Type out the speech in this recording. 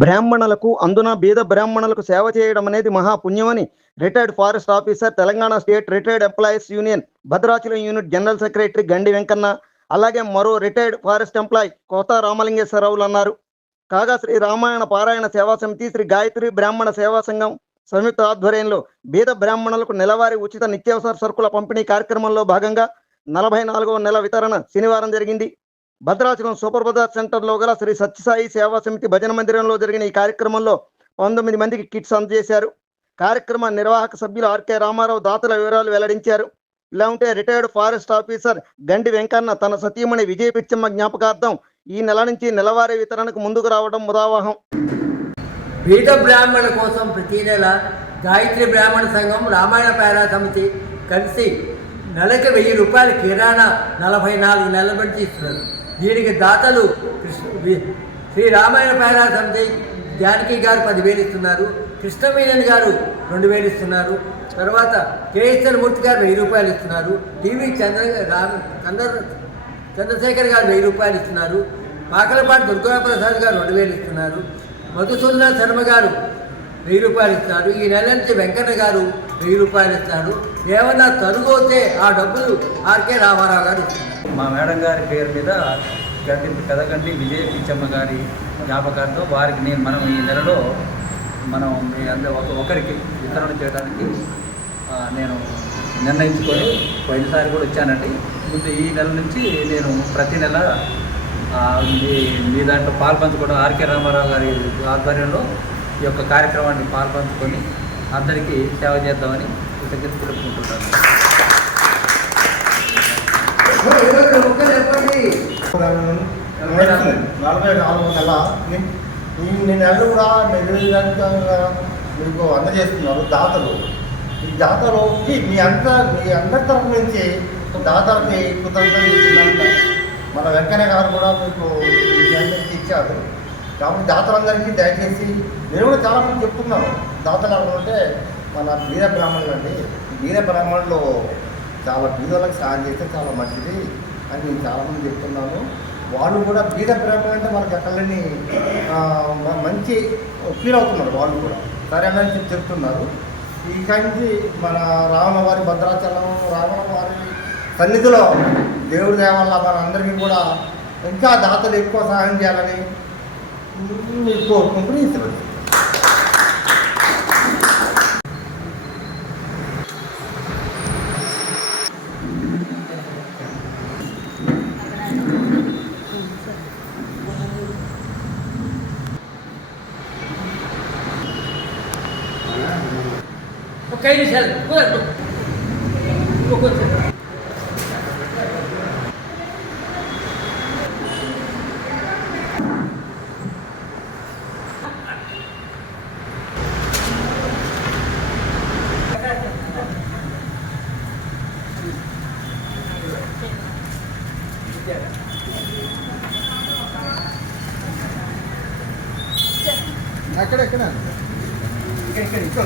బ్రాహ్మణులకు అందున బీద బ్రాహ్మణులకు సేవ చేయడం అనేది మహాపుణ్యమని retired forest officer Telangana state retired employees union Bhadrachalam unit general secretary Gandi Venkanna అలాగే మరో రిటైర్డ్ ఫారెస్ట్ ఎంప్లాయ్ కోత రామలింగేశ్వరరావులు అన్నారు. కాగా శ్రీ రామాయణ పారాయణ సేవా సమితి శ్రీ గాయత్రి బ్రాహ్మణ సేవా సంఘం సంయుక్త ఆధ్వర్యంలో బీద బ్రాహ్మణులకు నెలవారీ ఉచిత నిత్యావసర సరుకుల పంపిణీ కార్యక్రమంలో భాగంగా నలభై నాలుగవ నెల వితరణ శనివారం జరిగింది. భద్రాచలం సూపర్ బజార్ సెంటర్లో గల శ్రీ సత్యసాయి సేవా సమితి భజన మందిరంలో జరిగిన ఈ కార్యక్రమంలో పంతొమ్మిది మందికి కిట్స్ అందజేశారు. కార్యక్రమ నిర్వాహక సభ్యులు ఆర్కే రామారావు దాతల వివరాలు వెల్లడించారు. ఇలా ఉంటే retired forest officer Gandi Venkanna తన సతీమణి విజయ పిచ్చమ్మ జ్ఞాపకార్థం ఈ నెల నుంచి నెలవారీ వితరణకు ముందుకు రావడం ముదావహం పేద బ్రాహ్మణుల కోసం ప్రతి నెల గాయత్రి బ్రాహ్మణ సంఘం రామాయణ పేరా సమితి కలిసి నెలకి వెయ్యి రూపాయల కిరాణా నలభై నాలుగు నెలల నుంచి ఇస్తున్నారు. దీనికి దాతలు కృష్ణ శ్రీ రామాయణ పేరా సమితి జానకి గారు పదివేలు ఇస్తున్నారు. కృష్ణమీనన్ గారు రెండు వేలు ఇస్తున్నారు. తర్వాత కేఎస్ఎల్ గారు వెయ్యి రూపాయలు ఇస్తున్నారు. టీవీ చంద్ర రామ్ చంద్ర చంద్రశేఖర్ గారు వెయ్యి రూపాయలు ఇస్తున్నారు. పాకలపాటి దుర్గాప్రసాద్ గారు రెండు వేలు ఇస్తున్నారు. మధుసూదన శర్మ గారు వెయ్యి రూపాయలు ఇస్తారు ఈ నెల నుంచి వెంకన్న గారు వెయ్యి రూపాయలు ఇస్తారు ఏమన్నా తరుగోతే ఆ డబ్బులు ఆర్కే రామారావు గారు ఇస్తున్నారు. మా మేడం గారి పేరు మీద గడ్డి పెదగండి విజయ పిచ్చమ్మ గారి జ్ఞాపకార్థం వారికి నేను మనం ఈ నెలలో మనం మీ అందరూ ఒకరికి వితరణ చేయడానికి నేను నిర్ణయించుకొని పోయినసారి కూడా వచ్చానండి. ముందు ఈ నెల నుంచి నేను ప్రతి నెల మీ మీ దాంట్లో పాల్పంచుకోవడం ఆర్కే రామారావు గారి ఆధ్వర్యంలో ఈ యొక్క కార్యక్రమాన్ని పాల్పంచుకొని అందరికీ సేవ చేద్దామని కృతజ్ఞత తెలుపుకుంటున్నాను. నలభై నాలుగు నెల ని- ఈ నెలలు కూడా నిర్విధంగా మీకు అందజేస్తున్నారు దాతలు ఈ దాతలుకి మీ అంత మీ అందరి తరఫు నుంచి దాతలకి కృతజ్ఞత మన వెంకయ్య గారు కూడా మీకు ఇచ్చారు కాబట్టి దాతలందరికీ దయచేసి నేను కూడా చాలామంది చెప్తున్నాను దాతలు అంటే మన బీద బ్రాహ్మణులు అండి. వీర బీద బ్రాహ్మణులు చాలా బీదలకు సాయం చేస్తే చాలా మంచిది అని నేను చాలామంది చెప్తున్నాను. వాళ్ళు కూడా బీద ప్రేమ అంటే వాళ్ళకి అక్కడని మంచి ఫీల్ అవుతున్నారు వాళ్ళు కూడా. సరే అని చెప్తున్నారు. ఇక నుంచి మన రావణ వారి భద్రాచలం రావణ వారి సన్నిధిలో దేవుడి దయ వల్ల మన అందరికీ కూడా ఇంకా దాతలు ఎక్కువ సహాయం చేయాలని మీకు కోరుకుంటూ ఈ సెలవు. ఒక ఐదు నిమిషాలు కుదరదు ఇంకొంచెం ఎక్కడ ఎక్కడ ఇక్కడ ఇక్కడ ఇక్కడ